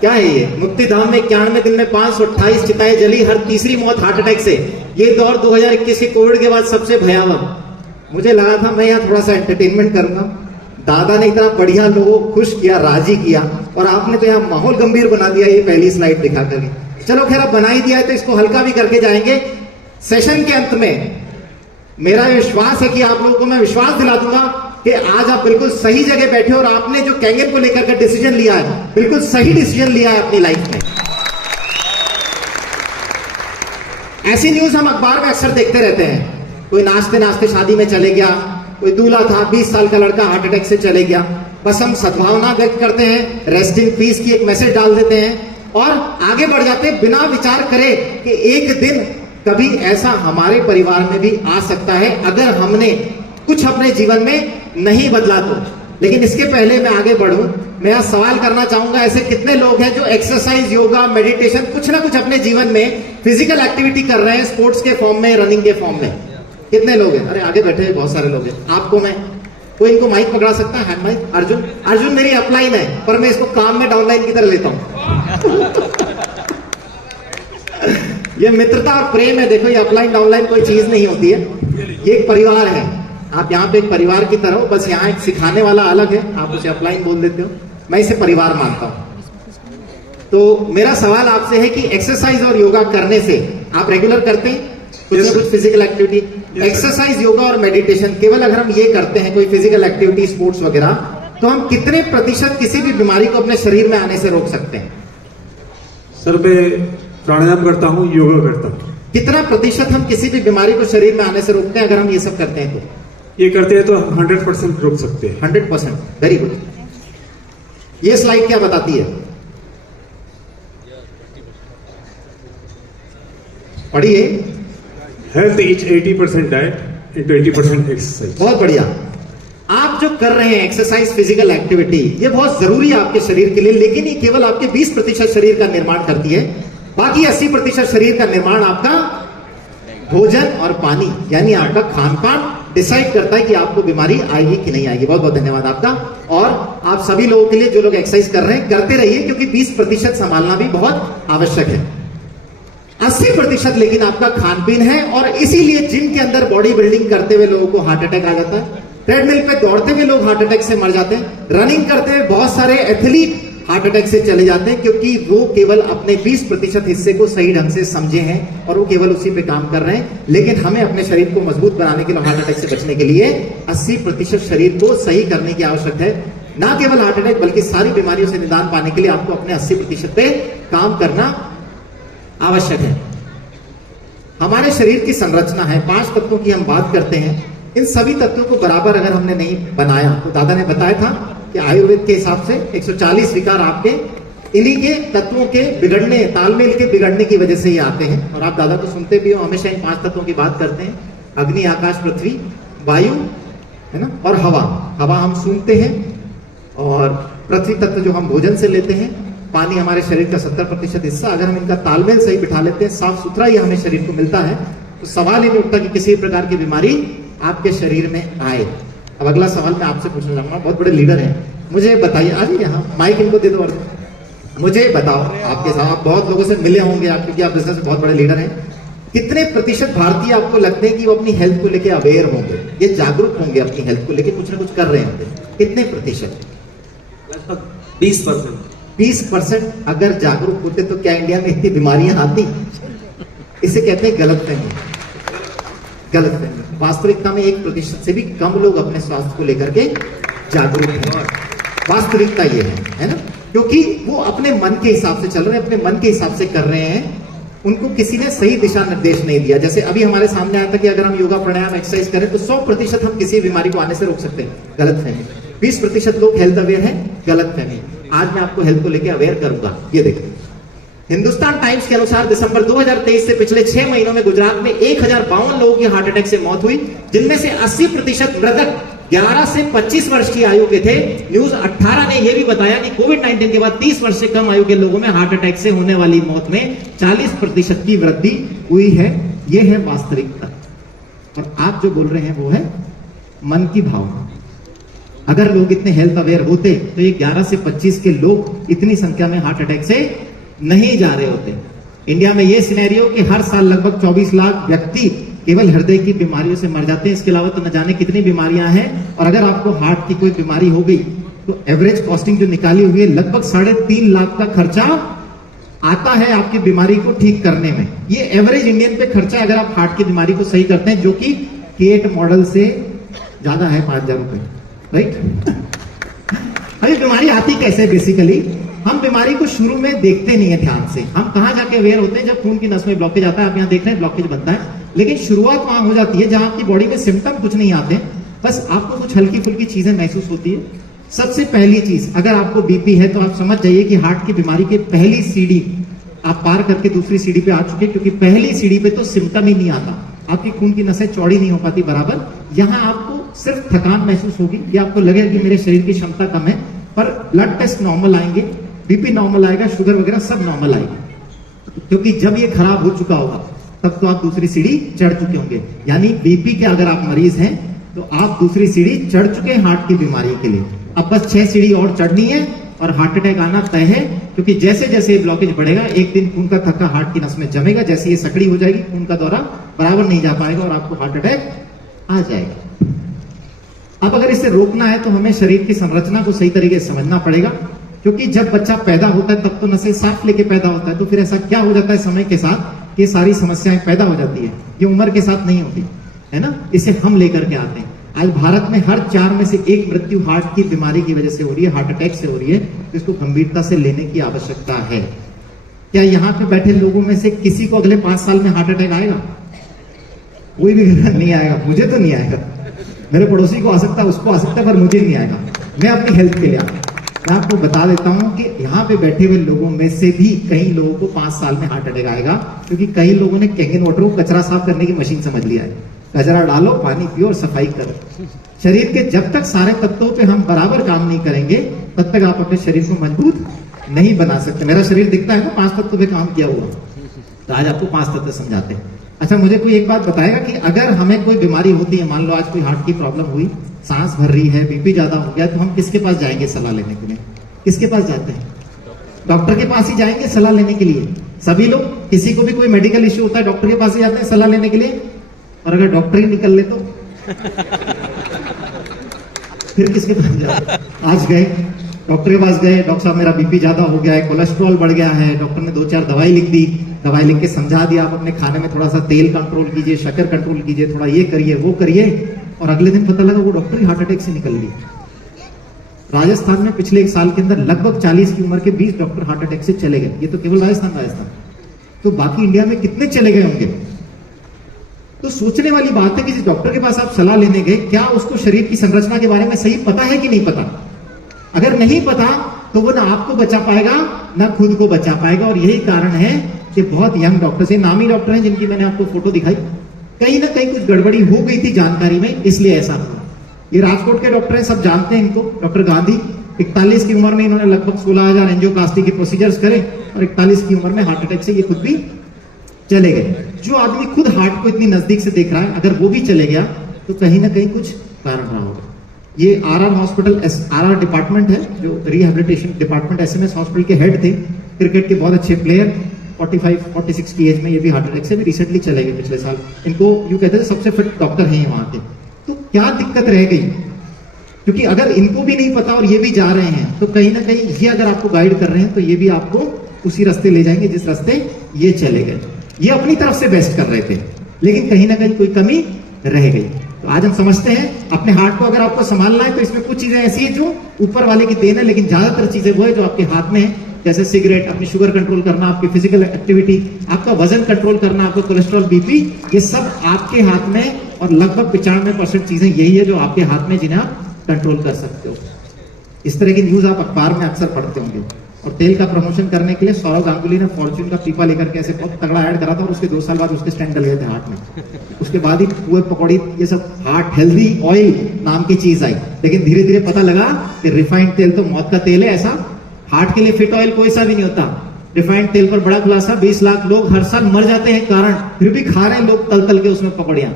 क्या है ये? मुक्ति धाम में 91 दिन में 528 चिताएं जली, हर तीसरी मौत हार्ट अटैक से। ये दौर 2021 के कोविड के बाद सबसे भयावह। मुझे लगा था मैं यहाँ थोड़ा सा एंटरटेनमेंट करूंगा, दादा ने इतना बढ़िया लोगों को खुश किया, राजी किया, और आपने तो यहाँ माहौल गंभीर बना दिया ये पहली स्लाइड दिखा करके। चलो खैर, अब बना ही दिया है तो इसको हल्का भी करके जाएंगे। सेशन के अंत में मेरा विश्वास है कि आप लोगों को मैं विश्वास दिला दूंगा कि आज आप बिल्कुल सही जगह बैठे और आपने जो कैंगर को लेकर के डिसीजन लिया है, बिल्कुल सही डिसीजन लिया है अपनी लाइफ में। ऐसी न्यूज हम अखबार में अक्सर देखते रहते हैं, कोई नाचते नाचते शादी में चले गया, कोई दूल्हा था 20 साल का लड़का हार्ट अटैक से चले गया। बस हम सद्भावना व्यक्त करते हैं, रेस्ट इन पीस की एक मैसेज डाल देते हैं और आगे बढ़ जाते हैं बिना विचार करे कि एक दिन कभी ऐसा हमारे परिवार में भी आ सकता है अगर हमने कुछ अपने जीवन में नहीं बदला तो। लेकिन इसके पहले मैं आगे बढ़ूं, मैं आज सवाल करना चाहूंगा, ऐसे कितने लोग हैं जो एक्सरसाइज, योगा, मेडिटेशन, कुछ ना कुछ अपने जीवन में फिजिकल एक्टिविटी कर रहे हैं, स्पोर्ट्स के फॉर्म में, रनिंग के फॉर्म में? कितने लोग हैं? अरे आगे बैठे बहुत सारे लोग हैं। आपको मैं, कोई इनको माइक पकड़ा सकता है? Hand mic. अर्जुन मेरी अपलाइन है, पर मैं इसको काम में डाउनलाइन की तरह लेता हूं। ये मित्रता और प्रेम है। देखो, ये अपलाइन डाउनलाइन कोई चीज नहीं होती है, ये एक परिवार है। आप यहाँ पे एक परिवार की तरह हो, बस यहाँ एक सिखाने वाला अलग है, आप उसे अपलाइन बोल देते हो, मैं इसे परिवार मानता हूं। तो मेरा सवाल आपसे है कि एक्सरसाइज और योगा करने से आप रेगुलर करते हैं कुछ ना कुछ फिजिकल एक्टिविटी? एक्सरसाइज, योगा और मेडिटेशन केवल अगर हम ये करते हैं, कोई फिजिकल एक्टिविटी, स्पोर्ट्स वगैरह, तो हम कितने प्रतिशत किसी भी बीमारी को अपने शरीर में आने से रोक सकते हैं? सर मैं प्राणायाम करता हूँ, योगा करता हूँ। कितना प्रतिशत हम किसी भी बीमारी को शरीर में आने से रोकते हैं अगर हम ये सब करते हैं? तो ये करते हैं तो 100% रोक सकते हैं। 100%। Very good. ये स्लाइड क्या बताती है? पढ़िए। Health is 80% diet and 20% exercise. बहुत बढ़िया। आप जो कर रहे हैं एक्सरसाइज, फिजिकल एक्टिविटी, ये बहुत जरूरी है आपके शरीर के लिए, लेकिन ये केवल आपके 20% शरीर का निर्माण करती है। बाकी 80% शरीर का निर्माण आपका भोजन और पानी, यानी आपका खान पान डिसाइड करता है कि आपको बीमारी आएगी कि नहीं आएगी। बहुत बहुत धन्यवाद आपका। और आप सभी लोगों के लिए जो लोग एक्सरसाइज कर रहे हैं, करते रहिए, क्योंकि 20% संभालना भी बहुत आवश्यक है। 80% लेकिन आपका खान पीन है, और इसीलिए जिम के अंदर बॉडी बिल्डिंग करते हुए लोगों को हार्ट अटैक आ जाता है। ट्रेडमिल पे दौड़ते हुए लोग हार्ट अटैक से मर जाते हैं। रनिंग करते हुए बहुत सारे एथलीट हार्ट अटैक से चले जाते हैं, क्योंकि वो केवल अपने 20% हिस्से को सही ढंग से समझे हैं और वो केवल उसी पे काम कर रहे हैं। लेकिन हमें अपने शरीर को मजबूत बनाने के लिए, हार्ट अटैक से बचने के लिए 80% शरीर को सही करने की आवश्यकता है। ना केवल हार्ट अटैक, बल्कि सारी बीमारियों से निदान पाने के लिए आपको अपने 80% पे काम करना आवश्यक है। हमारे शरीर की संरचना है, 5 तत्वों की हम बात करते हैं। इन सभी तत्वों को बराबर अगर हमने नहीं बनाया, तो दादा ने बताया था कि आयुर्वेद के हिसाब से 140 विकार आपके इन्हीं के तत्वों के बिगड़ने, तालमेल के बिगड़ने की वजह से ही आते हैं। और आप दादा को सुनते भी हो, हमेशा इन 5 तत्वों की बात करते हैं। अग्नि, आकाश, पृथ्वी, वायु, है ना, और हवा। हवा हम सूंघते हैं, और पृथ्वी तत्व जो हम भोजन से लेते हैं, पानी हमारे शरीर का 70% हिस्सा। अगर हम इनका तालमेल सही बिठा लेते हैं, साफ सुथरा ही हमें शरीर को मिलता है, तो सवाल ही नहीं उठता कि किसी प्रकार की बीमारी आपके शरीर में आए। अब अगला सवाल मैं आपसे पूछना चाहूंगा, बहुत बड़े लीडर हैं, मुझे बताइए, आ जाइए यहाँ, माइक इनको दे दो। और मुझे बताओ, आपके साथ आप बहुत लोगों से मिले होंगे, आप, क्योंकि आप बिजनेस में बहुत बड़े लीडर हैं, कितने प्रतिशत भारतीय आपको लगते हैं कि वो अपनी हेल्थ को लेकर अवेयर होंगे, ये जागरूक होंगे अपनी हेल्थ को लेकर, कुछ ना कुछ कर रहे होंगे? कितने प्रतिशत? लगभग 20%। 20% अगर जागरूक होते तो क्या इंडिया में इतनी बीमारियां आती? इसे कहते हैं गलतफहमी। गलतफहमी। वास्तविकता में 1% से भी कम लोग अपने स्वास्थ्य को लेकर के जागरूक हैं। वास्तविकता ये है ना, क्योंकि वो अपने मन के हिसाब से चल रहे हैं, अपने मन के हिसाब से कर रहे हैं, उनको किसी ने सही दिशा निर्देश नहीं दिया। जैसे अभी हमारे सामने आया था कि अगर हम योगा, प्राणायाम, एक्सरसाइज करें तो 100% हम किसी बीमारी को आने से रोक सकते हैं। गलतफहमी। 20% लोग हेल्थ अवेयर हैं, गलतफहमी। आज मैं आपको हेल्थ को लेकर अवेयर करूंगा। ये देखिए, हिंदुस्तान टाइम्स के अनुसार दिसंबर 2023 से पिछले 6 महीनों में गुजरात में 1052 लोगों की हार्ट अटैक से मौत हुई, जिनमें से 80% मृतक 11 से 25 वर्ष की आयु के थे। न्यूज 18 ने यह भी बताया कि कोविड-19 के बाद 30 वर्ष से कम आयु के लोगों में हार्ट अटैक से होने वाली मौत में 40% की वृद्धि हुई है। यह है वास्तविकता। और आप जो बोल रहे हैं वो है मन की भावना। अगर लोग इतने हेल्थ अवेयर होते तो ये 11 से 25 के लोग इतनी संख्या में हार्ट अटैक से नहीं जा रहे होते। इंडिया में ये सिनेरियो कि हर साल लगभग 24 लाख व्यक्ति केवल हृदय की बीमारियों से मर जाते हैं। इसके अलावा तो न जाने कितनी बीमारियां हैं। और अगर आपको हार्ट की कोई बीमारी हो गई तो एवरेज कॉस्टिंग जो निकाली हुई है लगभग 3.5 लाख का खर्चा आता है आपकी बीमारी को ठीक करने में। ये एवरेज इंडियन पे खर्चा अगर आप हार्ट की बीमारी को सही करते हैं, जो कि केट मॉडल से ज्यादा है 5,000 रुपए, राइट। अभी बीमारी आती कैसे? बेसिकली हम बीमारी को शुरू में देखते नहीं है ध्यान से। हम कहां जाके अवेयर होते हैं? जब खून की नस में ब्लॉकेज आता है। आप यहां देख रहे हैं ब्लॉकेज बनता है, लेकिन शुरुआत वहां हो जाती है जहां आपकी बॉडी में सिम्टम कुछ नहीं आते, बस आपको कुछ हल्की फुल्की चीजें महसूस होती है। सबसे पहली चीज, अगर आपको बीपी है तो आप समझ जाइए कि हार्ट की बीमारी की पहली सीढ़ी आप पार करके दूसरी सीढ़ी पे आ चुके, क्योंकि पहली सीढ़ी पे तो सिम्टम ही नहीं आता। आपकी खून की नसें चौड़ी नहीं हो पाती बराबर। यहां आपको सिर्फ थकान महसूस होगी या आपको लगेगा कि मेरे शरीर की क्षमता कम है, पर ब्लड टेस्ट नॉर्मल आएंगे, बीपी नॉर्मल आएगा, शुगर वगैरह सब नॉर्मल आएगी। क्योंकि जब ये खराब हो चुका होगा तब तो आप दूसरी सीढ़ी चढ़ चुके होंगे। यानी बीपी के अगर आप मरीज हैं तो आप दूसरी सीढ़ी चढ़ चुके हैं हार्ट की बीमारी के लिए। अब बस 6 सीढ़ी और चढ़नी है और हार्ट अटैक आना तय है। क्योंकि जैसे जैसे ब्लॉकेज बढ़ेगा एक दिन खून का थक्का हार्ट की नस में जमेगा। जैसे ये सकड़ी हो जाएगी खून का दौरा बराबर नहीं जा पाएगा और आपको हार्ट अटैक आ जाएगा। अब अगर इसे रोकना है तो हमें शरीर की संरचना को सही तरीके से समझना पड़ेगा। क्योंकि जब बच्चा पैदा होता है तब तो नसें साफ लेके पैदा होता है, तो फिर ऐसा क्या हो जाता है समय के साथ कि सारी समस्याएं पैदा हो जाती है। ये उम्र के साथ नहीं होती है ना, इसे हम लेकर के आते हैं। आज भारत में हर 4 में से 1 मृत्यु हार्ट की बीमारी की वजह से हो रही है, हार्ट अटैक से हो रही है। तो इसको गंभीरता से लेने की आवश्यकता है। क्या यहाँ पे बैठे लोगों में से किसी को अगले 5 साल में हार्ट अटैक आएगा? कोई भी नहीं आएगा। मुझे तो नहीं आएगा, मेरे पड़ोसी को आ सकता है, उसको आ सकता है, पर मुझे नहीं आएगा। मैं अपनी हेल्थ के लिए आता हूं। मैं आपको बता देता हूं कि यहाँ पे बैठे हुए लोगों में से भी कई लोगों को 5 साल में हार्ट अटैक आएगा, क्योंकि कई लोगों ने कैंगन वाटर को कचरा साफ करने की मशीन समझ लिया है। कचरा डालो, पानी पियो और सफाई करो। शरीर के जब तक सारे तत्वों पे हम बराबर काम नहीं करेंगे तब तक आप अपने शरीर को मजबूत नहीं बना सकते। मेरा शरीर दिखता है ना 5 तत्वों पे काम किया हुआ, तो आज आपको 5 तत्व समझाते हैं। अच्छा, मुझे कोई एक बात बताएगा कि अगर हमें कोई बीमारी होती है, मान लो आज कोई हार्ट की प्रॉब्लम हुई, सांस भर रही है, बीपी ज्यादा हो गया, तो हम किसके पास जाएंगे सलाह लेने के लिए? किसके पास जाते हैं? डॉक्टर के पास ही जाएंगे सलाह लेने के लिए। सभी लोग, किसी को भी कोई मेडिकल इश्यू होता है डॉक्टर के पास ही जाते हैं सलाह लेने के लिए। और अगर डॉक्टर ही निकल ले तो फिर किसके पास जाते? आज गए डॉक्टर के पास गए, डॉक्टर साहब मेरा बीपी ज्यादा हो गया है, कोलेस्ट्रॉल बढ़ गया है। डॉक्टर ने 2-4 दवाई लिख दी, दवाई लिख के समझा दिया आप अपने खाने में थोड़ा सा तेल कंट्रोल कीजिए, शक्कर कंट्रोल कीजिए, थोड़ा ये करिए वो करिए, और अगले दिन पता लगा वो डॉक्टर ही हार्ट अटैक से निकल गई। राजस्थान में पिछले 1 साल के अंदर लगभग 40 की उम्र के 20 डॉक्टर हार्ट अटैक से चले गए। ये तो केवल राजस्थान। तो बाकी इंडिया में कितने चले गए होंगे? तो सोचने वाली बात है कि जिस डॉक्टर के पास आप सलाह लेने गए, क्या उसको शरीर की संरचना के बारे में सही पता है कि नहीं पता? अगर नहीं पता तो वो ना आपको बचा पाएगा ना खुद को बचा पाएगा। और यही कारण है कि बहुत यंग डॉक्टर्स हैं, नामी डॉक्टर हैं जिनकी मैंने आपको फोटो दिखाई, कहीं ना कहीं कुछ गड़बड़ी हो गई थी जानकारी में, इसलिए ऐसा हुआ। ये राजकोट के डॉक्टर हैं, सब जानते हैं इनको, डॉक्टर गांधी। 41 की उम्र में इन्होंने लगभग 16,000 एंजियोप्लास्टी के प्रोसीजर्स करे और 41 की उम्र में हार्ट अटैक से ये खुद भी चले गए। जो आदमी खुद हार्ट को इतनी नजदीक से देख रहा है, अगर वो भी चले गया तो कहीं ना कहीं कुछ कारण रहा होगा। ये आरआर हॉस्पिटल, आरआर डिपार्टमेंट है जो रिहेबिलिटेशन डिपार्टमेंट, एसएमएस हॉस्पिटल के हेड थे, क्रिकेट के बहुत अच्छे प्लेयर, 45-46 की एज में ये भी हार्ट अटैक से भी रिसेंटली चले गए पिछले साल। इनको यूं कहते थे सबसे फिट डॉक्टर हैं वहां के। तो क्या दिक्कत रह गई? क्योंकि अगर इनको भी नहीं पता और ये भी जा रहे हैं तो कहीं ना कहीं ये अगर आपको गाइड कर रहे हैं तो ये भी आपको उसी रास्ते ले जाएंगे जिस रास्ते ये चले गए। ये अपनी तरफ से बेस्ट कर रहे थे, लेकिन कहीं ना कहीं कोई कमी रह गई। तो आज हम समझते हैं अपने हार्ट को अगर आपको संभालना है तो इसमें कुछ चीजें ऐसी है जो ऊपर वाले की देन है, लेकिन ज्यादातर चीजें वो है जो आपके हाथ में है। जैसे सिगरेट, अपनी शुगर कंट्रोल करना, आपकी फिजिकल एक्टिविटी, आपका वजन कंट्रोल करना, आपका कोलेस्ट्रॉल, बीपी, ये सब आपके हाथ में। और लगभग 95% चीजें यही है जो आपके हाथ में, जिन्हें आप कंट्रोल कर सकते हो। इस तरह की न्यूज आप अखबार में अक्सर पढ़ते होंगे। और तेल का प्रमोशन करने के लिए सौरव गांगुली ने फॉर्च्यून का पीपा लेकर के ऐसे बहुत तगड़ा ऐड करा था और उसके 2 साल बाद उसके स्टेंट डल गए थे हार्ट में। उसके बाद ही पुए पकौड़ी, ये सब हार्ट हेल्दी ऑयल नाम की चीज आई। लेकिन धीरे धीरे पता लगा कि रिफाइंड तेल तो मौत का तेल है, ऐसा हार्ट के लिए फिट ऑयल कोई सा भी नहीं होता। रिफाइंड तेल पर बड़ा खुलासा, 20 लाख लोग हर साल मर जाते हैं कारण, फिर भी खा रहे हैं लोग तल तल के उसमें पकौड़ियां।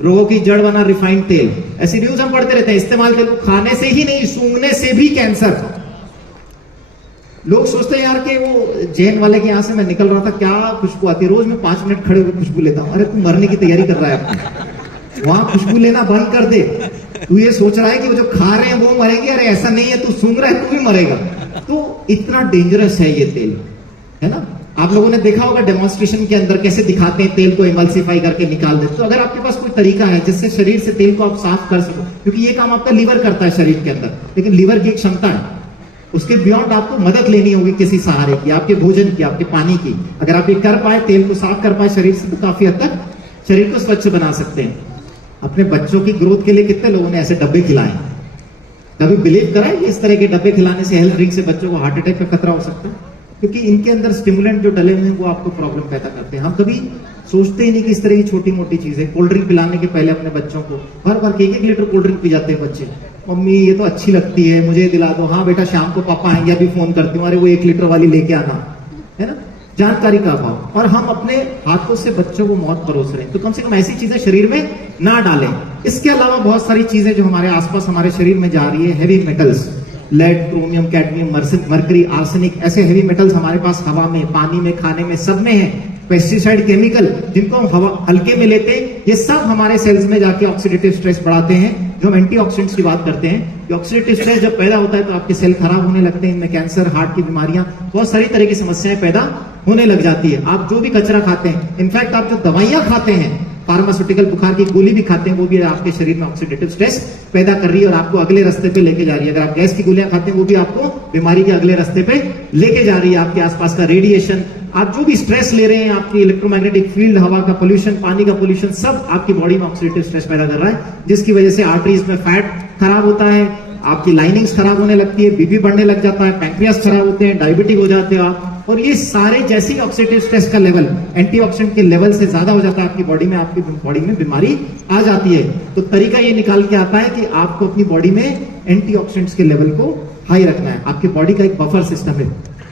रोगों की जड़ बना रिफाइंड तेल, ऐसी न्यूज हम पढ़ते रहते हैं। इस्तेमाल तेल को खाने से ही नहीं, सूंघने से भी कैंसर। लोग सोचते हैं यार कि वो जैन वाले के यहां से मैं निकल रहा था, क्या खुशबू आती है, रोज मैं 5 मिनट खड़े होकर खुशबू लेता हूं। अरे तू मरने की तैयारी कर रहा है, वहां खुशबू लेना बंद कर दे। तू ये सोच रहा है कि वो जो खा रहे हैं वो मरेंगे, अरे ऐसा नहीं है, तू सूंघ रहा है तू भी मरेगा। तो इतना डेंजरस है ये तेल, है ना। आप लोगों ने देखा होगा डेमोन्स्ट्रेशन के अंदर कैसे दिखाते हैं तेल को इमल्सिफाई करके निकाल देते। तो अगर आपके पास कोई तरीका है जिससे शरीर से तेल को आप साफ कर सको, क्योंकि ये काम आपका लीवर करता है शरीर के अंदर, लेकिन लीवर की एक क्षमता है, उसके बियॉन्ड आपको मदद लेनी होगी किसी सहारे की, आपके भोजन की, आपके पानी की। अगर आप ये कर पाए, तेल को साफ कर पाए शरीर से, तो काफी हद तक शरीर को स्वच्छ बना सकते हैं। अपने बच्चों की ग्रोथ के लिए कितने लोगों ने ऐसे डब्बे खिलाए? कभी बिलीव करा है कि इस तरह के डब्बे खिलाने से हेल्थ ड्रिंक से बच्चों को हार्ट अटैक का खतरा हो सकता है? क्योंकि इनके अंदर स्टिमुलेंट जो डले हुए हैं वो आपको प्रॉब्लम पैदा करते हैं। हम कभी सोचते ही नहीं कि इस तरह की छोटी मोटी चीजें, कोल्ड ड्रिंक पिलाने के पहले अपने बच्चों को भर भर के 1-1 लीटर कोल्ड ड्रिंक पी जाते हैं बच्चे। मम्मी ये तो अच्छी लगती है, मुझे दिला दो। हाँ बेटा, शाम को पापा आएंगे, अभी फोन करती हूँ, अरे वो 1 लीटर वाली लेके आना, है ना। जानकारी का अभाव, और हम अपने हाथों से बच्चों को मौत परोस रहे हैं। तो कम से कम ऐसी चीजें शरीर में ना डालें। इसके अलावा बहुत सारी चीजें जो हमारे आसपास हमारे शरीर में जा रही है, heavy metals, lead, chromium, cadmium, mercury, arsenic, ऐसे हैवी मेटल्स हमारे पास हवा में, पानी में, खाने में, सब में है। पेस्टिसाइड, केमिकल जिनको हम हवा हल्के में लेते हैं, ये सब हमारे सेल्स में जाके ऑक्सीडेटिव स्ट्रेस बढ़ाते हैं। जो हम एंटीऑक्सीडेंट्स की बात करते हैं, ये ऑक्सीडेटिव स्ट्रेस जब पैदा होता है तो आपके सेल खराब होने लगते हैं, इनमें कैंसर, हार्ट की बीमारियां, बहुत सारी तरह की समस्याएं पैदा होने लग जाती है। आप जो भी कचरा खाते हैं, इनफैक्ट आप जो दवाइयां खाते हैं, फार्मास्यूटिकल, बुखार की गोली भी खाते हैं, वो भी आपके शरीर में ऑक्सीडेटिव स्ट्रेस पैदा कर रही है और आपको अगले रास्ते पे लेके जा रही है। अगर आप गैस की गोलियां खाते हैं, वो भी आपको बीमारी के अगले रास्ते पे लेके जा रही है। आपके आसपास का रेडिएशन, आप जो भी स्ट्रेस ले रहे हैं, आपकी इलेक्ट्रोमैग्नेटिक फील्ड, हवा का पोल्यूशन, पानी का पोल्यूशन, सब आपकी बॉडी में ऑक्सीडेटिव स्ट्रेस पैदा कर रहा है, जिसकी वजह से आर्टरीज में फैट खराब होता है, आपकी लाइनिंग्स खराब होने लगती है, बीपी बढ़ने लग जाता है, पैंक्रियास खराब होते हैं, डायबिटिक हो जाते हो आप। और ये सारे जैसे ही ऑक्सीडेटिव स्ट्रेस का लेवल एंटीऑक्सीडेंट के लेवल से ज्यादा हो जाता है आपकी बॉडी में, आपकी बॉडी में बीमारी आ जाती है। तो तरीका ये निकाल के आता है कि आपको अपनी बॉडी में एंटीऑक्सीडेंट्स के लेवल को हाई रखना है। आपकी बॉडी का एक बफर सिस्टम है,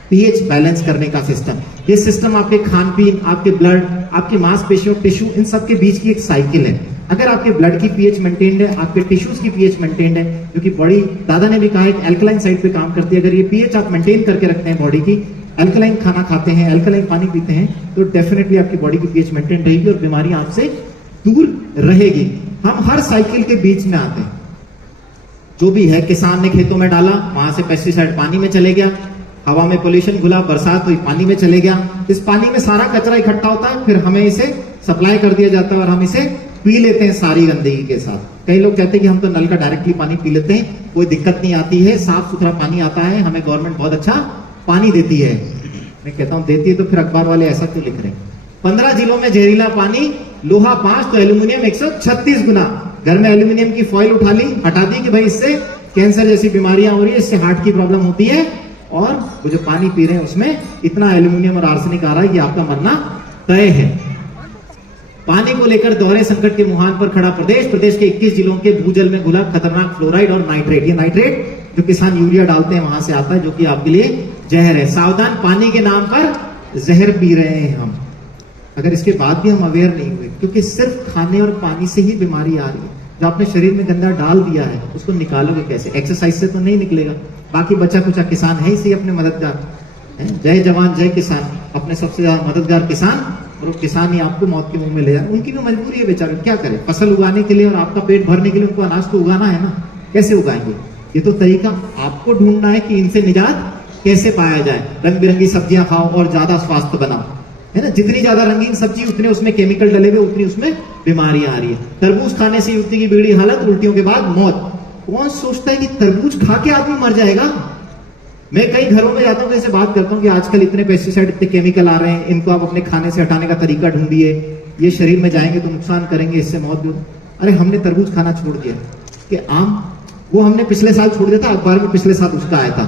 पीएच बैलेंस करने का सिस्टम। ये सिस्टम आपके खान पीन, आपके ब्लड, आपकी मांसपेशियों, टिश्यू, इन सब के बीच की एक साइकिल है। अगर आपके ब्लड की पीएच मेंटेन्ड है, आपके टिश्यूज की पीएच मेंटेन्ड है, जो कि बॉडी, दादा ने भी कहा है, एल्कलाइन साइड पे काम करती है। अगर ये पीएच आप मेंटेन करके रखते हैं बॉडी की, एल्कलाइन खाना खाते हैं, एल्कलाइन पानी पीते हैं, तो डेफिनेटली आपकी बॉडी की पीएच मेंटेन रहेगी और बीमारी आपसे दूर रहेगी। हम हर साइकिल के बीच में आते हैं। जो भी है, किसान ने खेतों में डाला, वहां से पेस्टिसाइड पानी में चले गया, हवा में पोल्यूशन घुला, बरसात हुई, पानी में चले गया। इस पानी में सारा कचरा इकट्ठा होता है, फिर हमें इसे सप्लाई कर दिया जाता है और हम इसे पी लेते हैं सारी गंदगी के साथ। कई लोग कहते हैं कि हम तो नल का डायरेक्टली पानी पी लेते हैं, कोई दिक्कत नहीं आती है, साफ सुथरा पानी आता है, हमें गवर्नमेंट बहुत अच्छा पानी देती है। मैं कहता हूं देती है तो फिर अखबार वाले ऐसा क्यों लिख रहे हैं? 15 जिलों में जहरीला पानी, लोहा 5 तो एल्यूमिनियम 136 गुना। घर में एल्यूमिनियम की फॉइल उठा ली, हटा दी कि भाई इससे कैंसर जैसी बीमारियां हो रही है, इससे हार्ट की प्रॉब्लम होती है, और वो जो पानी पी रहे हैं उसमें इतना एल्यूमिनियम और आर्सेनिक आ रहा है कि आपका मरना तय है। पानी को लेकर दोहरे संकट के मुहान पर खड़ा प्रदेश के 21 जिलों के भूजल में घुला खतरनाक फ्लोराइड और नाइट्रेट। ये नाइट्रेट जो किसान यूरिया डालते हैं वहां से आता है, जो कि आपके लिए जहर है। सावधान, पानी के नाम पर जहर पी रहे हैं हम। अगर इसके बाद भी हम अवेयर नहीं हुए, क्योंकि सिर्फ खाने और पानी से ही बीमारी आ रही है। जो आपने शरीर में गंदा डाल दिया है उसको निकालोगे कैसे? एक्सरसाइज से तो नहीं निकलेगा। बाकी बचा कुचा किसान है ही सही अपने मददगार, जय जवान जय किसान, अपने सबसे ज्यादा मददगार किसान, और वो किसान ही आपको मौत के मुंह में ले जाए। उनकी भी मजबूरी है बेचारे, क्या करें? फसल उगाने के लिए और आपका पेट भरने के लिए उनको अनाज तो उगाना है ना, कैसे उगाएंगे? ये तो तरीका आपको ढूंढना है कि इनसे निजात कैसे पाया जाए। रंग बिरंगी सब्जियां खाओ और ज्यादा स्वास्थ्य बनाओ, है ना। जितनी ज्यादा रंगीन सब्जी उतने उसमें केमिकल डले हुए, उतनी उसमें बीमारी आ रही है। तरबूज खाने से युवती की बिगड़ी हालत, उल्टियों के बाद मौत। कौन सोचता है कि तरबूज खा के आदमी मर जाएगा? मैं कई घरों में जाता हूँ, कैसे बात करता हूँ कि आजकल इतने पेस्टिसाइड, इतने केमिकल आ रहे हैं, इनको आप अपने खाने से हटाने का तरीका ढूंढिए, ये शरीर में जाएंगे तो नुकसान करेंगे, इससे मौत भी। अरे हमने तरबूज खाना छोड़ दिया कि आम, वो हमने पिछले साल छोड़ दिया था, अखबार में पिछले साल उसका आया था।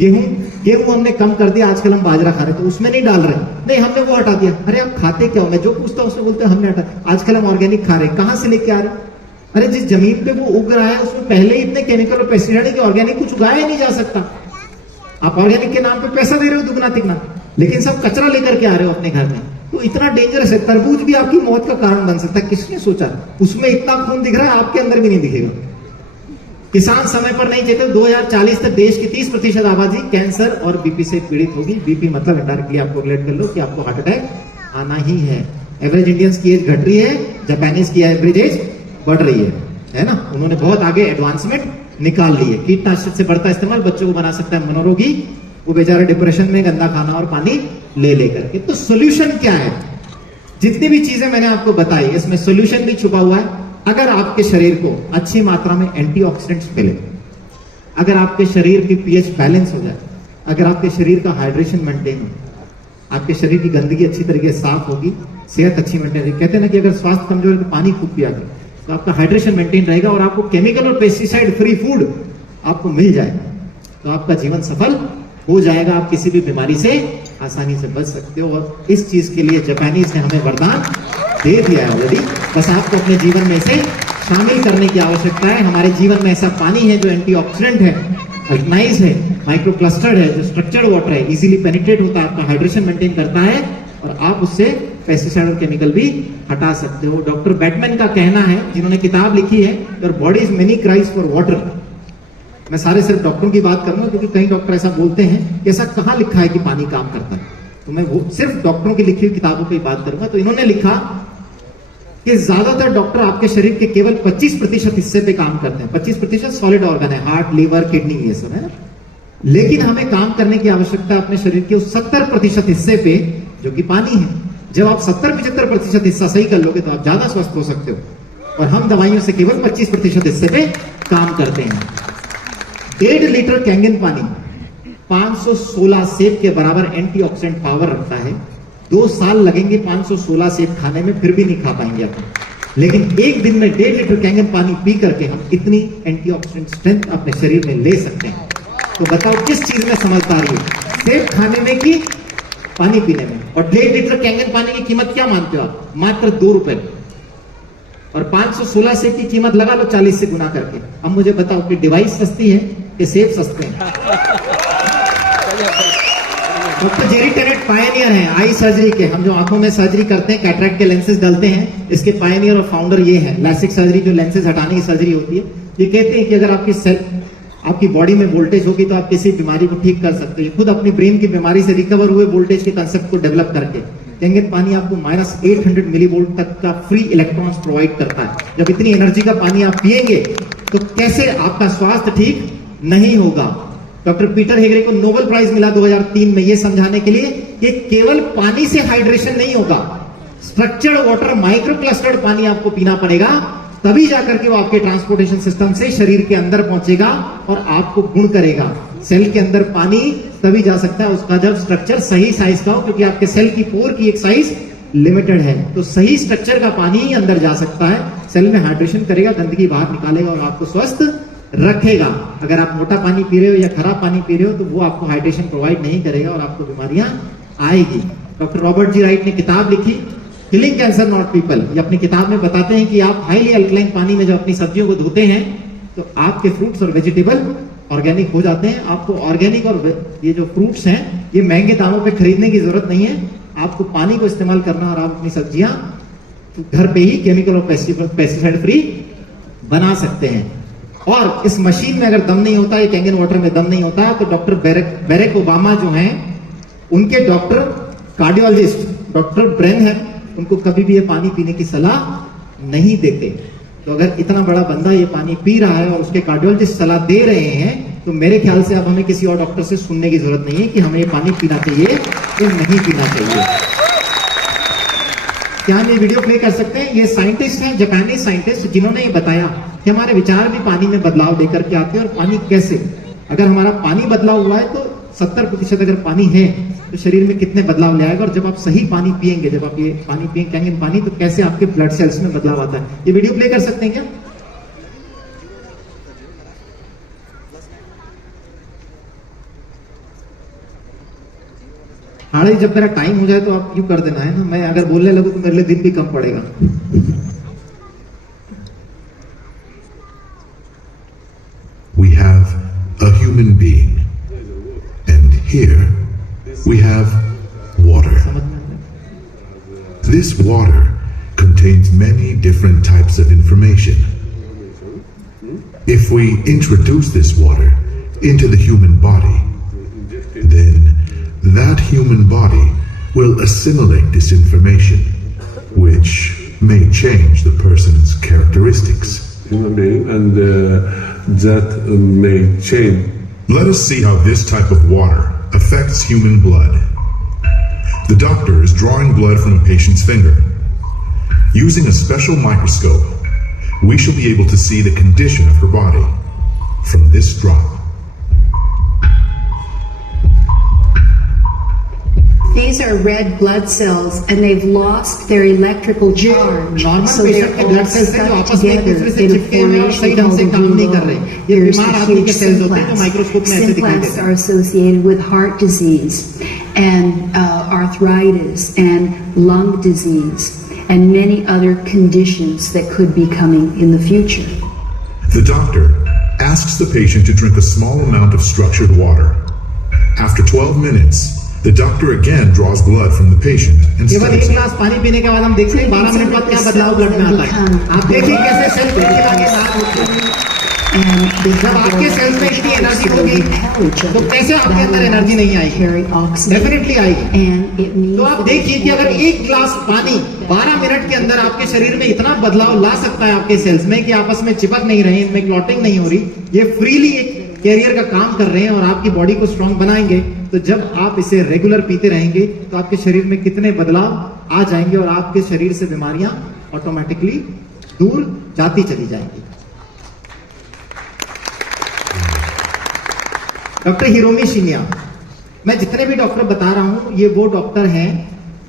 गेहूं हमने कम कर दिया, आजकल हम बाजरा खा रहे, तो उसमें नहीं डाल रहे, नहीं हमने वो हटा दिया। अरे आप खाते क्या हो? मैं जो पूछता हूँ उसमें बोलते हैं हमने हटा। आजकल हम ऑर्गेनिक खा रहे हैं, कहां से लेके आ रहे हैं? अरे जिस जमीन पे वो उग रहा है उसमें पहले ही इतने केमिकल और पेस्टिसाइड है कि ऑर्गेनिक कुछ उगाया ही नहीं जा सकता। आप ऑर्गेनिक के नाम पे पैसा दे रहे हो दुगना तिगना, लेकिन सब कचरा लेकर के आ रहे हो अपने घर में। तो इतना डेंजरस है। तरबूज भी आपकी मौत का कारण बन सकता है, किसने सोचा? उसमें इतना खून दिख रहा है, आपके अंदर भी नहीं दिखेगा। किसान समय पर नहीं चेते, 2040 तक देश की 30% आबादी कैंसर और बीपी से पीड़ित होगी। बीपी मतलब इंडायरेक्टली आपको रिलेट कर लो कि आपको हार्ट अटैक आना ही है। एवरेज इंडियंस की एज घट रही है, जापानीज की एवरेज एज बढ़ रही है ना? उन्होंने बहुत आगे एडवांसमेंट निकाल ली है। कीटनाशक से बढ़ता इस्तेमाल बच्चों को बना सकता है मनोरोगी, वो बेचारे डिप्रेशन में गंदा खाना और पानी ले लेकर के। तो सोल्यूशन क्या है? जितनी भी चीजें मैंने आपको बताई, इसमें सोल्यूशन भी छुपा हुआ है। अगर आपके शरीर को अच्छी मात्रा में एंटीऑक्सीडेंट्स मिले, अगर आपके शरीर की पीएच बैलेंस हो जाए, अगर आपके शरीर का हाइड्रेशन मेंटेन हो, आपके शरीर की गंदगी अच्छी तरीके से साफ होगी, सेहत अच्छी मेंटेन रहेगी। कहते हैं ना कि अगर स्वास्थ्य कमजोर है तो पानी खूब पिया करें, तो आपका हाइड्रेशन मेंटेन रहेगा और आपको केमिकल और पेस्टिसाइड फ्री फूड आपको मिल जाएगा, तो आपका जीवन सफल हो जाएगा। आप किसी भी बीमारी से आसानी से बच सकते हो। और इस चीज के लिए जापानीज ने हमें वरदान दे दिया है ऑलरेडी। बस आपको अपने जीवन में इसे शामिल करने की आवश्यकता है। हमारे जीवन में ऐसा पानी है जो एंटीऑक्सीडेंट है, अल्कलाइज है, माइक्रो क्लस्टर्ड है, जो स्ट्रक्चर्ड वाटर है, इजीली पेनिट्रेट होता है, आपका हाइड्रेशन मेंटेन करता है और आप उससे पेस्टिसाइड और केमिकल भी हटा सकते हो। डॉक्टर बैटमैन का कहना है, जिन्होंने किताब लिखी है your body is many cries for water. मैं सारे सिर्फ डॉक्टरों की बात करूंगा क्योंकि कई डॉक्टर ऐसा बोलते हैं कि ऐसा कहां लिखा है कि पानी काम करता है, तो मैं वो सिर्फ डॉक्टरों की लिखी हुई किताबों की बात करूंगा। तो इन्होंने लिखा कि ज्यादातर डॉक्टर आपके शरीर के केवल 25% हिस्से पे काम करते हैं। 25% सॉलिड ऑर्गन है, हार्ट, लीवर, किडनी, ये सब है ना। लेकिन हमें काम करने की आवश्यकता है अपने शरीर के उस 70% हिस्से पे जो कि पानी है। जब आप 70-75% हिस्सा सही कर लोगे तो आप ज्यादा स्वस्थ हो सकते हो। और हम दवाइयों से केवल 25% हिस्से पे काम करते हैं। 1.5 लीटर कैंगन पानी 516 सेब के बराबर एंटीऑक्सीडेंट पावर रखता है। 2 साल लगेंगे 516 सेब खाने में, फिर भी नहीं खा पाएंगे आप। लेकिन एक दिन में 1.5 लीटर कैंगन पानी पी करके हम इतनी एंटीऑक्सीडेंट स्ट्रेंथ अपने शरीर में ले सकते हैं। तो बताओ किस चीज में समझदारी है, सेब खाने में कि पानी पीने में? और 1.5 लीटर कैंगन पानी की कीमत क्या मानते हो आप? मात्र 2 रुपए। और 516 सेब की कीमत लगा लो 40 से गुना करके। अब मुझे बताओ कि डिवाइस सस्ती है कि सेब सस्ते हैं? डॉक्टर जेरी टेनेट पायनियर हैं आई सर्जरी के। हम जो आंखों में सर्जरी करते हैं, कैटरेक्ट के लेंसेज डालते हैं, इसके पायनियर और फाउंडर ये हैं। लासिक सर्जरी जो लेंसेज हटाने की सर्जरी होती है, ये कहते हैं कि अगर आपकी बॉडी में वोल्टेज होगी तो आप किसी बीमारी को ठीक कर सकते हैं। खुद अपनी ब्रेन की बीमारी से रिकवर हुए वोल्टेज के कंसेप्ट को डेवलप करके। कैंगन पानी आपको -800 मिलीवोल्ट तक का फ्री इलेक्ट्रॉन्स प्रोवाइड करता है। जब इतनी एनर्जी का पानी आप पिएंगे तो कैसे आपका स्वास्थ्य ठीक नहीं होगा? डॉक्टर पीटर हेगड़े को नोबेल प्राइज मिला 2003 में, यह समझाने के लिए कि केवल पानी से हाइड्रेशन नहीं होगा, स्ट्रक्चर्ड वाटर, माइक्रो क्लस्टर्ड पानी आपको पीना पड़ेगा, तभी जाकर के वो आपके ट्रांसपोर्टेशन सिस्टम से शरीर के अंदर पहुंचेगा और आपको गुण करेगा। सेल के अंदर पानी तभी जा सकता है उसका जब स्ट्रक्चर सही साइज का हो, क्योंकि आपके सेल की पोर की एक साइज लिमिटेड है। तो सही स्ट्रक्चर का पानी ही अंदर जा सकता है, सेल में हाइड्रेशन करेगा, गंदगी बाहर निकालेगा और आपको स्वस्थ रखेगा। अगर आप मोटा पानी पी रहे हो या खराब पानी पी रहे हो तो वो आपको हाइड्रेशन प्रोवाइड नहीं करेगा और आपको बीमारियां आएगी। डॉक्टर रॉबर्ट जी राइट ने किताब लिखी किलिंग कैंसर नॉट पीपल। ये अपनी किताब में बताते हैं कि आप हाईली अल्कलाइन पानी में जो अपनी सब्जियों को धोते हैं तो आपके फ्रूट्स और वेजिटेबल ऑर्गेनिक हो जाते हैं। आपको ऑर्गेनिक और ये जो फ्रूट्स हैं ये महंगे दामों पे खरीदने की जरूरत नहीं है, आपको पानी को इस्तेमाल करना और आप अपनी सब्जियां घर पे ही केमिकल और पेस्टिसाइड फ्री बना सकते हैं। और इस मशीन में अगर दम नहीं होता, ये कैंगन वाटर में दम नहीं होता, तो डॉक्टर बैरक ओबामा जो हैं उनके डॉक्टर कार्डियोलॉजिस्ट डॉक्टर ब्रेन है, उनको कभी भी ये पानी पीने की सलाह नहीं देते। तो अगर इतना बड़ा बंदा ये पानी पी रहा है और उसके कार्डियोलॉजिस्ट सलाह दे रहे हैं तो मेरे ख्याल से अब हमें किसी और डॉक्टर से सुनने की जरूरत नहीं है कि हमें ये पानी पीना चाहिए या नहीं पीना चाहिए। क्या हम ये वीडियो प्ले कर सकते हैं? ये साइंटिस्ट हैं, जापानी साइंटिस्ट, जिन्होंने ये बताया कि हमारे विचार भी पानी में बदलाव लेकर के आते हैं। और पानी कैसे? अगर हमारा पानी बदलाव हुआ है तो 70% अगर पानी है तो शरीर में कितने बदलाव ले आएगा। और जब आप सही पानी पिएंगे, जब आप ये पानी पिएंगे कैंगन पानी, तो कैसे आपके ब्लड सेल्स में बदलाव आता है। ये वीडियो प्ले कर सकते हैं क्या? हालांकि जब मेरा टाइम हो जाए तो आप यूं कर देना है ना, मैं अगर बोलने लगूं तो मेरे लिए दिन भी कम पड़ेगा। We have a human being, and here we have water. समझ में आ रहा है? this water contains many different types of information. If we introduce this water into the human body, then that human body will assimilate this information, which may change the person's characteristics. Human being, and that may change. Let us see how this type of water affects human blood. The doctor is drawing blood from a patient's finger. Using a special microscope, we shall be able to see the condition of her body from this drop. These are red blood cells, and they've lost their electrical charge, normal so patient के they're all blood cells हैं जो stuck आपस में एक together दूसरे से in a चिपके हुए हैं और सही formation ढंग से called a काम नहीं कर रहे। globe. ये Here's बीमार the आदमी huge के सेल्स होते हैं जो synapse. माइक्रोस्कोप में ऐसे दिखाई देते Synapses हैं। are associated with heart disease and arthritis and lung disease and many other conditions that could be coming in the future. The doctor asks the patient to drink a small amount of structured water. After 12 minutes, the doctor again draws blood from the patient and केवल studies एक it. गिलास पानी पीने के बाद हम देखते हैं 12 मिनट बाद क्या बदलाव ब्लड में आता है। आप देखिए कैसे सेल बिल्कुल आगे लाल होते हैं। And they जब आपके सेल्स में इतनी एनर्जी होगी तो कैसे आपके अंदर एनर्जी नहीं आएगी? carry oxygen. डेफिनेटली आएगी। And it means तो आप देखिए कि अगर एक गिलास पानी 12 मिनट के अंदर आपके शरीर में इतना बदलाव ला सकता है आपके सेल्स में कि आपस में चिपक नहीं रहे, इनमें क्लॉटिंग नहीं हो रही, ये फ्रीली एक कैरियर का काम कर रहे हैं और आपकी बॉडी को स्ट्रांग बनाएंगे, तो जब आप इसे रेगुलर पीते रहेंगे तो आपके शरीर में कितने बदलाव आ जाएंगे और आपके शरीर से बीमारियां ऑटोमेटिकली दूर जाती चली जाएंगी। डॉक्टर हिरोमी शिनिया, मैं जितने भी डॉक्टर बता रहा हूं ये वो डॉक्टर हैं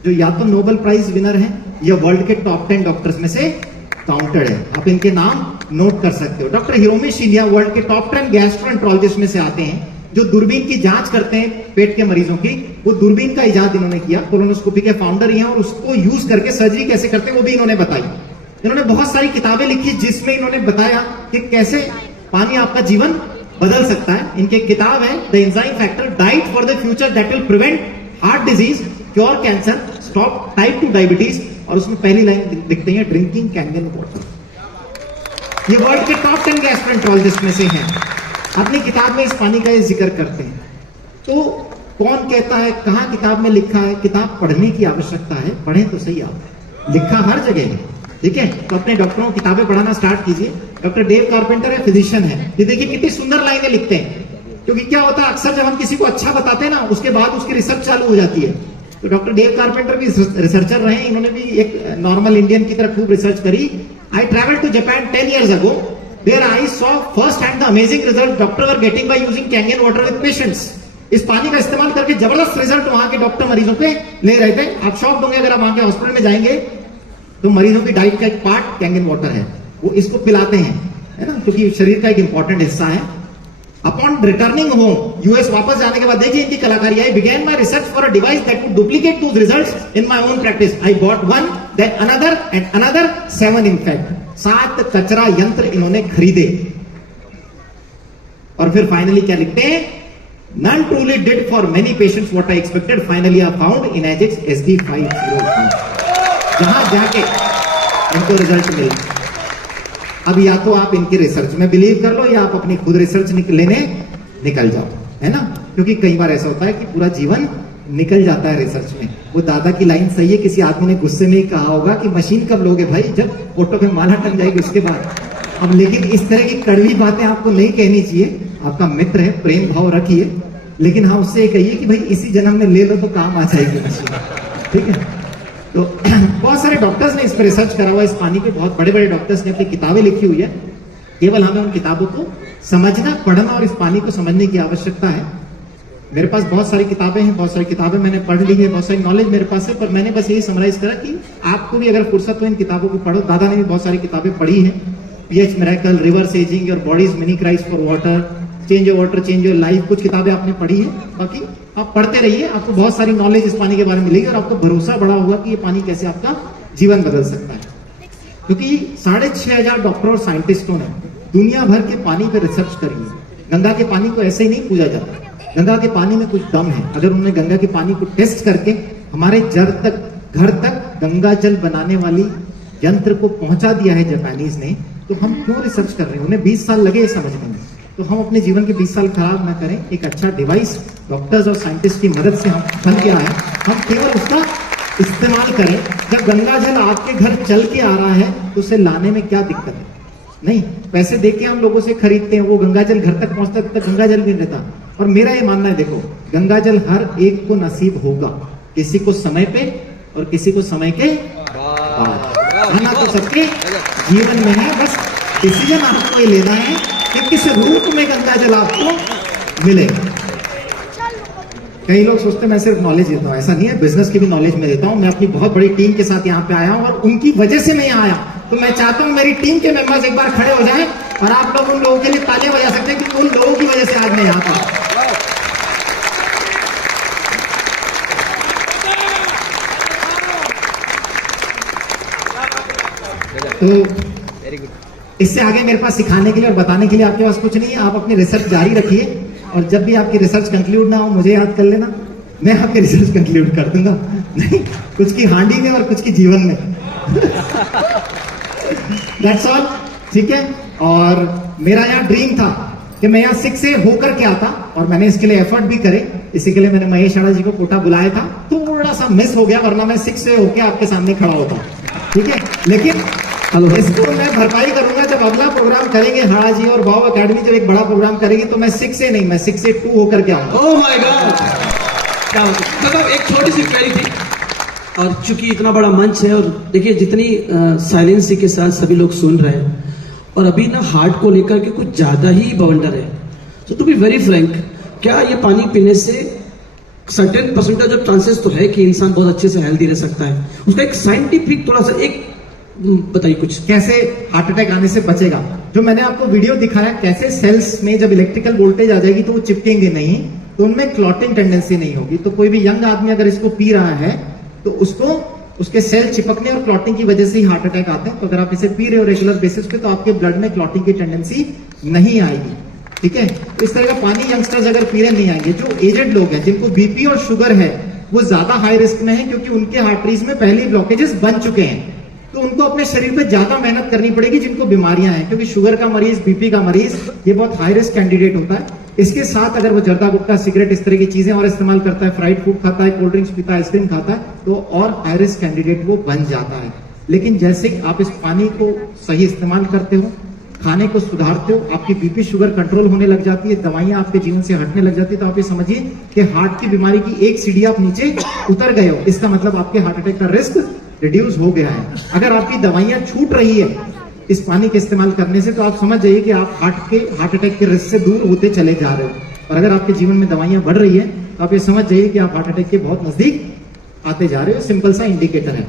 जो या तो नोबेल प्राइज विनर हैं या वर्ल्ड के टॉप 10 डॉक्टर्स में से काउंटेड है। आप इनके नाम नोट कर सकते हो। डॉक्टर हिरोमी शिनिया वर्ल्ड के टॉप 10 गैस्ट्रोएंट्रोलॉजिस्ट में से आते हैं जो दूरबीन की जांच करते हैं पेट के मरीजों की। वो दूरबीन का इजाद इन्होंने किया, कोलोनोस्कोपी के फाउंडर ही हैं और उसको यूज करके सर्जरी कैसे करते हैं वो भी इन्होंने बताई। इन्होंने बहुत सारी किताबें लिखी जिसमें इन्होंने बताया कि कैसे पानी आपका जीवन बदल सकता है। इनकी किताब है the enzyme factor, diet for the future that will prevent heart disease, cure cancer, stop type 2 diabetes, और उसमें पहली लाइन लिखते हैं ड्रिंकिंग कैंगन वाटर। ये वर्ल्ड के टॉप 10 गैस्ट्रोएंट्रोलॉजिस्ट में से हैं। अपनी किताब में इस पानी का ये जिक्र करते हैं। तो कौन कहता है, कहां किताब में लिखा है? किताब पढ़ने की आवश्यकता है, पढ़ें तो सही आप, लिखा हर जगह है, ठीक है। तो अपने डॉक्टरों को किताबें पढ़ाना स्टार्ट कीजिए। डॉक्टर डेव कारपेंटर है, फिजिशियन है। ये देखिए कितनी सुंदर लाइनें लिखते हैं, क्योंकि क्या होता है अक्सर जब हम किसी को अच्छा बताते हैं ना उसके बाद उसकी रिसर्च चालू हो जाती है। तो डॉक्टर डेव कारपेंटर भी रिसर्चर रहे हैं, इन्होंने भी एक नॉर्मल इंडियन की तरह खूब रिसर्च करी। I travel to Japan 10 years ago, where I saw first hand the amazing result doctor were getting by using Kangen water with patients. इस पानी का इस्तेमाल करके जबरदस्त रिजल्ट वहां के डॉक्टर मरीजों पे ले रहे थे। आप शॉक होंगे अगर आप वहां के हॉस्पिटल में जाएंगे तो मरीजों की डाइट का एक पार्ट कैंगन वाटर है, वो इसको पिलाते हैं, है ना, क्योंकि शरीर का एक इंपॉर्टेंट हिस्सा है। अपॉन रिटर्निंग होम, यूएस वापस जाने के बाद देखिए इनकी कलाकारी। I began my research for a device that would duplicate those results in my own practice. I bought one, then another and another, 7 in fact. 7 कचरा यंत्र इन्होंने खरीदे और फिर फाइनली क्या लिखते हैं? None truly did for many patients what I expected. Finally, I found Inagix SD501. जहां जाके इनको रिजल्ट मिला। अब या तो आप इनकी रिसर्च में बिलीव कर लो या आप अपनी खुद रिसर्च लेने निकल जाओ, है ना, क्योंकि कई बार ऐसा होता है कि पूरा जीवन निकल जाता है रिसर्च में। वो दादा की लाइन सही है, किसी आदमी ने गुस्से में ही कहा होगा कि मशीन कब लोगे भाई, जब फोटो पे माला टंग जाएगी उसके बाद। अब लेकिन इस तरह की कड़वी बातें आपको नहीं कहनी चाहिए। आपका मित्र है, प्रेम भाव रखिए, लेकिन हाँ उससे कहिए कि भाई इसी जन्म में ले लो तो काम आ जाएगी मशीन, ठीक है। तो बहुत सारे डॉक्टर्स ने इस पर रिसर्च करा हुआ है, इस पानी पे बहुत बड़े बड़े डॉक्टर्स ने अपनी किताबें लिखी हुई है। केवल हमें उन किताबों को समझना, पढ़ना और इस पानी को समझने की आवश्यकता है। मेरे पास बहुत सारी किताबें हैं, बहुत सारी किताबें मैंने पढ़ ली है, बहुत सारी नॉलेज मेरे पास है, पर मैंने बस यही समराइज करा कि आपको भी अगर फुर्सत हो इन किताबों को पढ़ो। दादा ने भी बहुत सारी किताबें पढ़ी है, pH miracle, reverse ageing, your bodies mini cries for water, change your water change your life, कुछ किताबें आपने पढ़ी है। बाकी आप पढ़ते रहिए, आपको बहुत सारी नॉलेज इस पानी के बारे में मिलेगी और आपको भरोसा बड़ा होगा कि ये पानी कैसे आपका जीवन बदल सकता है। क्योंकि 6500 डॉक्टर और साइंटिस्टों ने दुनिया भर के पानी पे रिसर्च करी है। गंगा के पानी को ऐसे ही नहीं पूजा जाता, गंगा के पानी में कुछ दम है। अगर उन्होंने गंगा के पानी को टेस्ट करके हमारे जड़ तक घर तक गंगा जल बनाने वाली यंत्र को पहुंचा दिया है जापानीज ने, तो हम क्यों रिसर्च कर रहे हैं? उन्हें 20 साल लगे समझने में, तो हम अपने जीवन के 20 साल खराब ना करें। एक अच्छा डिवाइस डॉक्टर्स और साइंटिस्ट की मदद से हम बन गया है, हम केवल उसका इस्तेमाल करें। जब गंगा जल आपके घर चल के आ रहा है तो उसे लाने में क्या दिक्कत है? नहीं, पैसे देके हम लोगों से खरीदते हैं, वो गंगा जल घर तक पहुंचता है तब तक गंगा जल नहीं रहता। और मेरा ये मानना है, देखो गंगा जल हर एक को नसीब होगा, किसी को समय पे और किसी को समय के बाद। आना तो सबके जीवन में है, बस डिसीजन आपको ये लेना है कि किस रूप में गंगा जल आपको मिलेगा। कई लोग सोचते हैं मैं सिर्फ नॉलेज देता हूं, ऐसा नहीं है, बिजनेस की भी नॉलेज मैं देता हूं। मैं अपनी बहुत बड़ी टीम के साथ यहाँ पे आया हूं और उनकी वजह से मैं यहाँ आया, तो मैं चाहता हूं मेरी टीम के मेंबर्स एक बार खड़े हो जाएं और आप लोग उन लोगों के लिए तालियां बजा सकते हैं कि उन लोगों की वजह से आज मैं यहाँ था। तो इससे आगे मेरे पास सिखाने के लिए और बताने के लिए आपके पास कुछ नहीं है। आप अपनी रिसर्च जारी रखिए और जब भी आपकी रिसर्च कंक्लूड ना हो मुझे याद कर लेना, मैं आपकी रिसर्च कंक्लूड कर दूंगा। नहीं, कुछ की हांडी में और कुछ की जीवन में। दैट्स ऑल, ठीक है। और मेरा यहाँ ड्रीम था कि मैं यहाँ 6 से होकर के आता और मैंने इसके लिए एफर्ट भी करे। इसी के लिए मैंने महेश आड़ा जी को कोटा बुलाया था, थोड़ा सा मिस हो गया, वरना मैं 6 से होकर आपके सामने खड़ा होता, ठीक है। लेकिन इसको मैं भरपाई करूंगा जब अगला प्रोग्राम करेंगे। हाड़ा जी और वाव एकेडमी जब एक बड़ा प्रोग्राम करेगी तो मैं 6 से नहीं, मैं 6 से 2 होकर के आऊंगा। ओह माय गॉड, क्या मतलब एक छोटी सी क्वेरी थी, और चूंकि इतना बड़ा मंच है और देखिए जितनी साइलेंसी के साथ सभी लोग सुन रहे हैं, और अभी ना हार्ट को लेकर के कुछ ज्यादा ही बवंडर है। सो टू बी वेरी फ्रैंक, क्या ये पानी पीने से सर्टेन परसेंटेज ऑफ चांसेस तो है कि इंसान बहुत अच्छे से हेल्दी रह सकता है? उसका एक साइंटिफिक थोड़ा सा एक बताइए कुछ, कैसे हार्ट अटैक आने से बचेगा। जो मैंने आपको वीडियो दिखाया, कैसे सेल्स में जब इलेक्ट्रिकल वोल्टेज आ जाएगी तो वो चिपकेंगे नहीं, तो उनमें क्लॉटिंग टेंडेंसी नहीं होगी। तो कोई भी यंग आदमी अगर इसको पी रहा है तो उसको उसके सेल चिपकने और क्लॉटिंग की वजह से ही हार्ट अटैक आते हैं। तो अगर आप इसे पी रहे हो रेगुलर बेसिस पे तो आपके ब्लड में क्लॉटिंग की टेंडेंसी नहीं आएगी, ठीक है। इस तरह का पानी यंगस्टर्स अगर पी रहे नहीं आएंगे। जो एजेड लोग हैं जिनको बीपी और शुगर है वो ज्यादा हाई रिस्क में है, क्योंकि उनके आर्टरीज में पहले ब्लॉकेजेस बन चुके हैं, तो उनको अपने शरीर पे ज्यादा मेहनत करनी पड़ेगी। जिनको बीमारियां हैं, क्योंकि शुगर का मरीज, बीपी का मरीज ये बहुत हाई रिस्क कैंडिडेट होता है। इसके साथ अगर वो जर्दा गुटखा सिगरेट इस तरह की चीजें और इस्तेमाल करता है, फ्राइड फूड खाता है, कोल्ड ड्रिंक्स पीता है, आइसक्रीम खाता है, तो और हाई रिस्क कैंडिडेट वो बन जाता है। लेकिन जैसे आप इस पानी को सही इस्तेमाल करते हो, खाने को सुधारते हो, आपकी बीपी शुगर कंट्रोल होने लग जाती है, दवाइयां आपके जीवन से हटने लग जाती है, तो आप ये समझिए कि हार्ट की बीमारी की एक सीढ़ी आप नीचे उतर गए हो। इसका मतलब आपके हार्ट अटैक का रिस्क रिड्यूस हो गया है। अगर आपकी दवाइयां छूट रही है इस पानी के इस्तेमाल करने से, तो आप समझ जाइए कि आप हार्ट अटैक के रिस्क से दूर होते चले जा रहे हो। और अगर आपके जीवन में दवाइयां बढ़ रही है तो आप ये समझ जाइए कि आप हार्ट अटैक के बहुत नजदीक आते जा रहे हो। सिंपल सा इंडिकेटर है।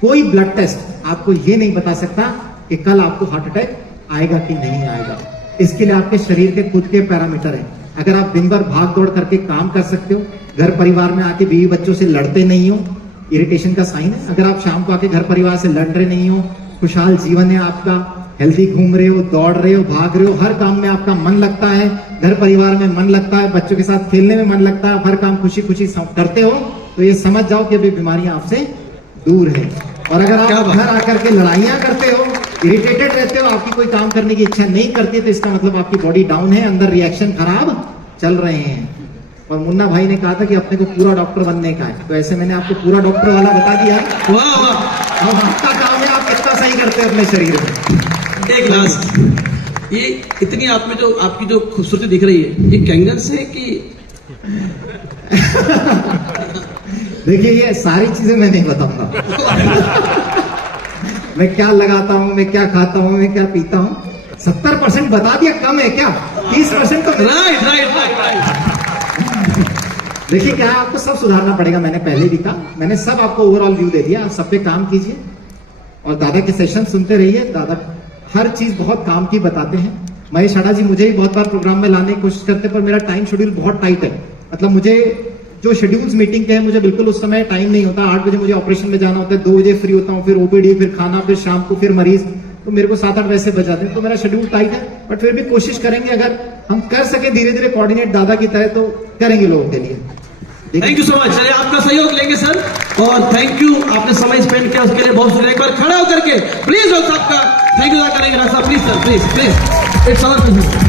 कोई ब्लड टेस्ट आपको ये नहीं बता सकता कि कल आपको हार्ट अटैक आएगा कि नहीं आएगा। इसके लिए आपके शरीर के खुद के पैरामीटर है। अगर आप दिन भर भाग दौड़ करके काम कर सकते हो, घर परिवार में आके बीवी बच्चों से लड़ते नहीं हो, इरिटेशन का साइन है। अगर आप शाम को आके घर परिवार से लड़ रहे नहीं हो, खुशहाल जीवन है आपका, हेल्दी घूम रहे हो, दौड़ रहे हो, भाग रहे हो, हर काम में आपका मन लगता है, घर परिवार में मन लगता है, बच्चों के साथ खेलने में मन लगता है, हर काम खुशी खुशी करते हो, तो ये समझ जाओ कि अभी बीमारियां आपसे दूर है। और अगर आप घर आकर के लड़ाइयां करते हो, इरिटेटेड रहते हो, आपकी कोई काम करने की इच्छा नहीं करती, तो इसका मतलब आपकी बॉडी डाउन है, अंदर रिएक्शन खराब चल रहे हैं। और मुन्ना भाई ने कहा था कि अपने को पूरा डॉक्टर बनने का है, तो ऐसे मैंने आपको पूरा डॉक्टर वाला बता दिया। वाह वाह, अब आपका काम है आप कितना सही करते हैं अपने शरीर में। एक लास्ट, ये इतनी आप में जो आपकी जो खूबसूरती दिख रही है, ये कैंगन से कि देखिए ये सारी चीजें मैं नहीं बताऊंगा। मैं क्या लगाता हूं, मैं क्या खाता हूं, मैं क्या पीता हूं, 70% बता दिया, कम है क्या? 30% तो राइट राइट राइट। देखिए क्या है, आपको सब सुधारना पड़ेगा। मैंने पहले भी कहा, मैंने सब आपको ओवरऑल व्यू दे दिया। आप सब पे काम कीजिए और दादा के सेशन सुनते रहिए। दादा हर चीज बहुत काम की बताते हैं। महेश आड़ा जी मुझे ही बहुत बार प्रोग्राम में लाने की कोशिश करते हैं, पर मेरा टाइम शेड्यूल बहुत टाइट है। मतलब मुझे जो शेड्यूल्स मीटिंग के हैं, मुझे बिल्कुल उस समय टाइम नहीं होता। 8 बजे मुझे ऑपरेशन में जाना होता है, 2 बजे फ्री होता हूँ, फिर ओपीडी, फिर खाना, फिर शाम को फिर मरीज, तो मेरे को 7-8 वैसे बजाते हैं। तो मेरा शेड्यूल टाइट है, बट फिर भी कोशिश करेंगे, अगर हम कर सके धीरे धीरे कोऑर्डिनेट दादा की तरह, तो करेंगे लोगों के लिए। Thank you so much. चलिए आपका सहयोग लेंगे सर, और थैंक यू, आपने समय स्पेंड किया उसके लिए बहुत शुक्रिया। एक बार खड़ा होकर के प्लीज डॉक्टर साहब का थैंक यू करेंगे। Please sir, please please, it's all.